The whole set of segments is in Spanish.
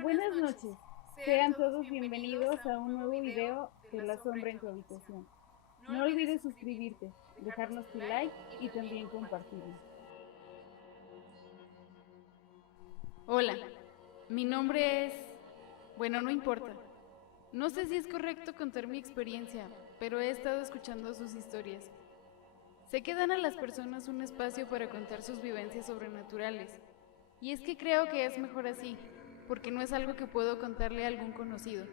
Buenas noches, sean todos bienvenidos a un nuevo video de La Sombra en tu Habitación. No olvides suscribirte, dejarnos tu like y también compartirlo. Hola, mi nombre es... Bueno, no importa. No sé si es correcto contar mi experiencia, pero he estado escuchando sus historias. Sé que dan a las personas un espacio para contar sus vivencias sobrenaturales, y es que creo que es mejor así, porque no es algo que puedo contarle a algún conocido.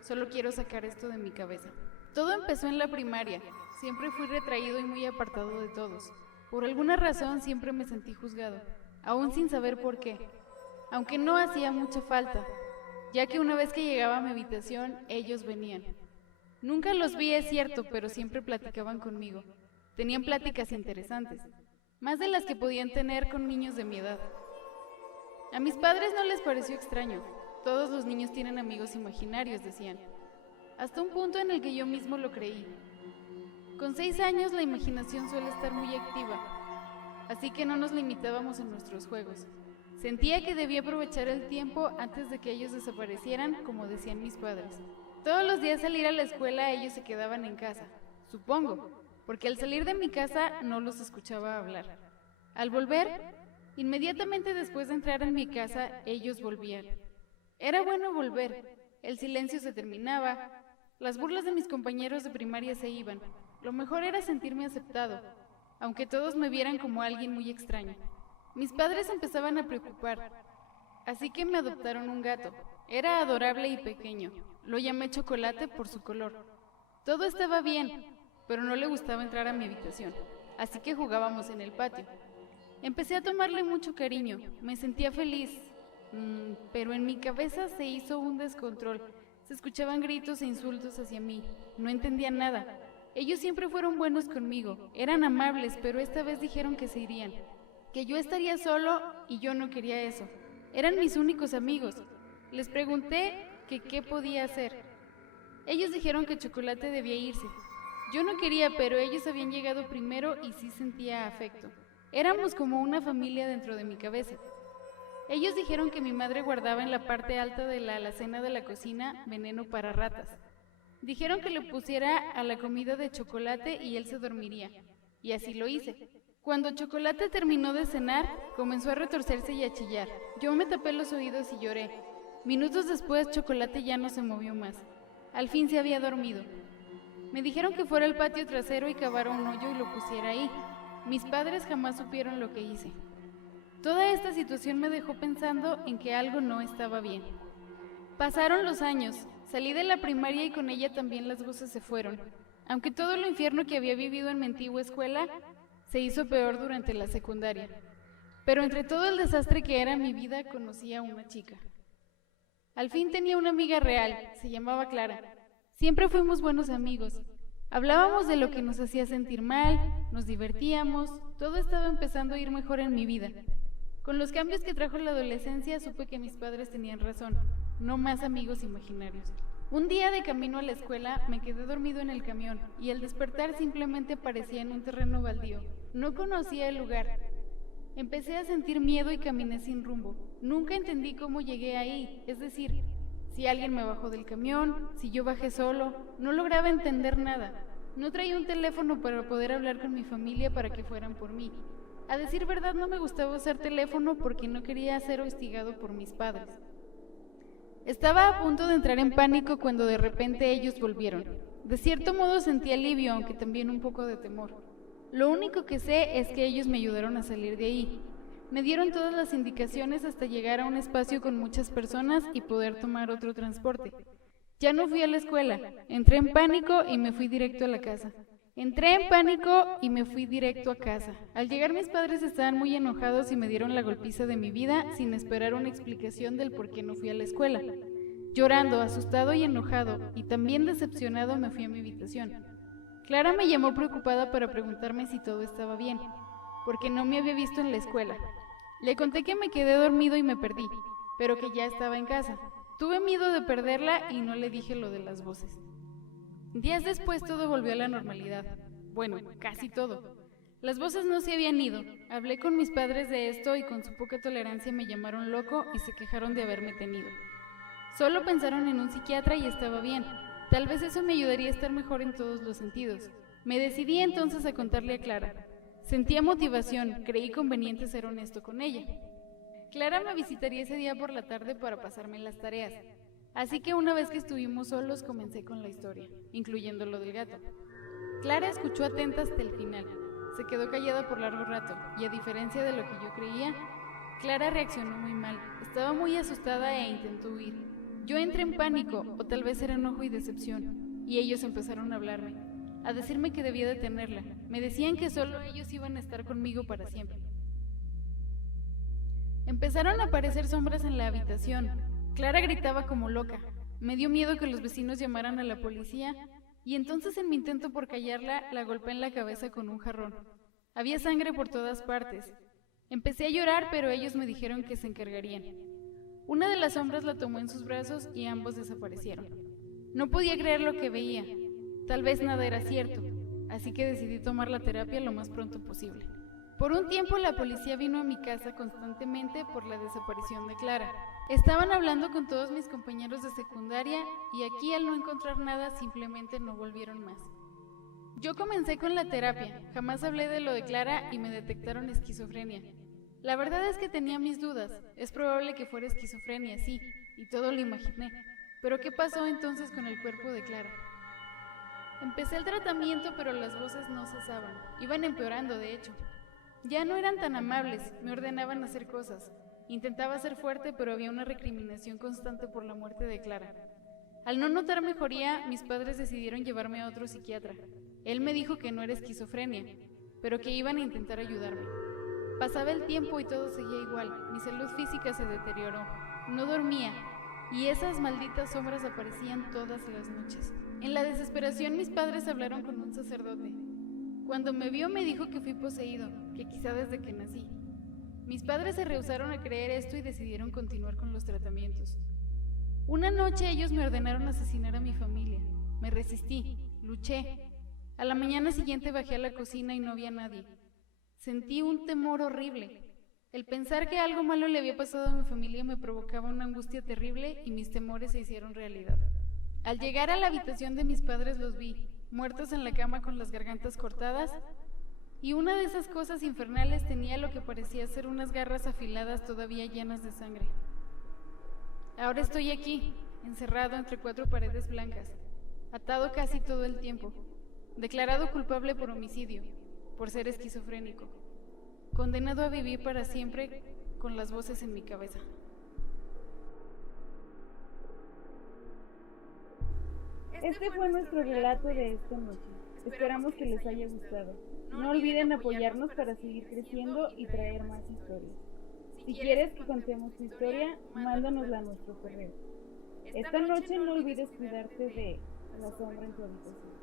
Solo quiero sacar esto de mi cabeza. Todo empezó en la primaria. Siempre fui retraído y muy apartado de todos. Por alguna razón siempre me sentí juzgado, aún sin saber por qué. Aunque no hacía mucha falta, ya que una vez que llegaba a mi habitación, ellos venían. Nunca los vi, es cierto, pero siempre platicaban conmigo. Tenían pláticas interesantes, más de las que podían tener con niños de mi edad. A mis padres no les pareció extraño. Todos los niños tienen amigos imaginarios, decían. Hasta un punto en el que yo mismo lo creí. Con 6 años la imaginación suele estar muy activa, así que no nos limitábamos en nuestros juegos. Sentía que debía aprovechar el tiempo antes de que ellos desaparecieran, como decían mis padres. Todos los días al ir a la escuela ellos se quedaban en casa, supongo, porque al salir de mi casa no los escuchaba hablar. Al volver, inmediatamente después de entrar en mi casa, ellos volvían. Era bueno volver, el silencio se terminaba, las burlas de mis compañeros de primaria se iban. Lo mejor era sentirme aceptado, aunque todos me vieran como alguien muy extraño. Mis padres empezaban a preocupar, así que me adoptaron un gato. Era adorable y pequeño, lo llamé Chocolate por su color. Todo estaba bien, pero no le gustaba entrar a mi habitación, así que jugábamos en el patio. Empecé a tomarle mucho cariño, me sentía feliz, pero en mi cabeza se hizo un descontrol. Se escuchaban gritos e insultos hacia mí, no entendía nada. Ellos siempre fueron buenos conmigo, eran amables, pero esta vez dijeron que se irían, que yo estaría solo y yo no quería eso. Eran mis únicos amigos. Les pregunté que qué podía hacer. Ellos dijeron que Chocolate debía irse. Yo no quería, pero ellos habían llegado primero y sí sentía afecto. Éramos como una familia dentro de mi cabeza. Ellos dijeron que mi madre guardaba en la parte alta de la alacena de la cocina veneno para ratas. Dijeron que le pusiera a la comida de Chocolate y él se dormiría. Y así lo hice. Cuando Chocolate terminó de cenar, comenzó a retorcerse y a chillar. Yo me tapé los oídos y lloré. Minutos después, Chocolate ya no se movió más. Al fin se había dormido. Me dijeron que fuera al patio trasero y cavara un hoyo y lo pusiera ahí. Mis padres jamás supieron lo que hice. Toda esta situación me dejó pensando en que algo no estaba bien. Pasaron los años, salí de la primaria y con ella también las voces se fueron. Aunque todo lo infierno que había vivido en mi antigua escuela se hizo peor durante la secundaria. Pero entre todo el desastre que era mi vida, conocí a una chica. Al fin tenía una amiga real, se llamaba Clara. Siempre fuimos buenos amigos. Hablábamos de lo que nos hacía sentir mal, nos divertíamos, todo estaba empezando a ir mejor en mi vida. Con los cambios que trajo la adolescencia supe que mis padres tenían razón, no más amigos imaginarios. Un día de camino a la escuela me quedé dormido en el camión y al despertar simplemente aparecía en un terreno baldío. No conocía el lugar. Empecé a sentir miedo y caminé sin rumbo. Nunca entendí cómo llegué ahí, es decir, si alguien me bajó del camión, si yo bajé solo, no lograba entender nada. No traía un teléfono para poder hablar con mi familia para que fueran por mí. A decir verdad, no me gustaba usar teléfono porque no quería ser hostigado por mis padres. Estaba a punto de entrar en pánico cuando de repente ellos volvieron. De cierto modo sentí alivio, aunque también un poco de temor. Lo único que sé es que ellos me ayudaron a salir de ahí. Me dieron todas las indicaciones hasta llegar a un espacio con muchas personas y poder tomar otro transporte. Ya no fui a la escuela, entré en pánico y me fui directo a la casa. Al llegar mis padres estaban muy enojados y me dieron la golpiza de mi vida sin esperar una explicación del por qué no fui a la escuela. Llorando, asustado y enojado, y también decepcionado me fui a mi habitación. Clara me llamó preocupada para preguntarme si todo estaba bien, porque no me había visto en la escuela. Le conté que me quedé dormido y me perdí, pero que ya estaba en casa. Tuve miedo de perderla y no le dije lo de las voces. Días después todo volvió a la normalidad. Bueno, casi todo. Las voces no se habían ido. Hablé con mis padres de esto y con su poca tolerancia me llamaron loco y se quejaron de haberme tenido. Solo pensaron en un psiquiatra y estaba bien. Tal vez eso me ayudaría a estar mejor en todos los sentidos. Me decidí entonces a contarle a Clara. Sentía motivación, creí conveniente ser honesto con ella. Clara me visitaría ese día por la tarde para pasarme las tareas. Así que una vez que estuvimos solos comencé con la historia, incluyendo lo del gato. Clara escuchó atenta hasta el final. Se quedó callada por largo rato, y a diferencia de lo que yo creía, Clara reaccionó muy mal. Estaba muy asustada e intentó huir. Yo entré en pánico, o tal vez era enojo y decepción, y ellos empezaron a hablarme, a decirme que debía detenerla. Me decían que solo ellos iban a estar conmigo para siempre. Empezaron a aparecer sombras en la habitación. Clara gritaba como loca. Me dio miedo que los vecinos llamaran a la policía, y entonces en mi intento por callarla, la golpeé en la cabeza con un jarrón. Había sangre por todas partes. Empecé a llorar, pero ellos me dijeron que se encargarían. Una de las sombras la tomó en sus brazos y ambos desaparecieron. No podía creer lo que veía. Tal vez nada era cierto, así que decidí tomar la terapia lo más pronto posible. Por un tiempo la policía vino a mi casa constantemente por la desaparición de Clara. Estaban hablando con todos mis compañeros de secundaria y aquí al no encontrar nada simplemente no volvieron más. Yo comencé con la terapia, jamás hablé de lo de Clara y me detectaron esquizofrenia. La verdad es que tenía mis dudas, es probable que fuera esquizofrenia, sí, y todo lo imaginé. Pero ¿qué pasó entonces con el cuerpo de Clara? Empecé el tratamiento, pero las voces no cesaban, iban empeorando de hecho. Ya no eran tan amables, me ordenaban hacer cosas. Intentaba ser fuerte, pero había una recriminación constante por la muerte de Clara. Al no notar mejoría, mis padres decidieron llevarme a otro psiquiatra. Él me dijo que no era esquizofrenia, pero que iban a intentar ayudarme. Pasaba el tiempo y todo seguía igual. Mi salud física se deterioró. No dormía, y esas malditas sombras aparecían todas las noches. En la desesperación, mis padres hablaron con un sacerdote. Cuando me vio me dijo que fui poseído, que quizá desde que nací. Mis padres se rehusaron a creer esto y decidieron continuar con los tratamientos. Una noche ellos me ordenaron asesinar a mi familia. Me resistí, luché. A la mañana siguiente bajé a la cocina y no había nadie. Sentí un temor horrible. El pensar que algo malo le había pasado a mi familia me provocaba una angustia terrible y mis temores se hicieron realidad. Al llegar a la habitación de mis padres los vi, muertos en la cama con las gargantas cortadas, y una de esas cosas infernales tenía lo que parecía ser unas garras afiladas todavía llenas de sangre. Ahora estoy aquí, encerrado entre 4 paredes blancas, atado casi todo el tiempo, declarado culpable por homicidio, por ser esquizofrénico, condenado a vivir para siempre con las voces en mi cabeza. Este fue nuestro relato de esta noche. Esperamos que les haya gustado. No olviden apoyarnos para seguir creciendo y traer más historias. Si quieres que contemos tu historia, mándanosla a nuestro correo. Esta noche no olvides cuidarte de la sombra en tu habitación.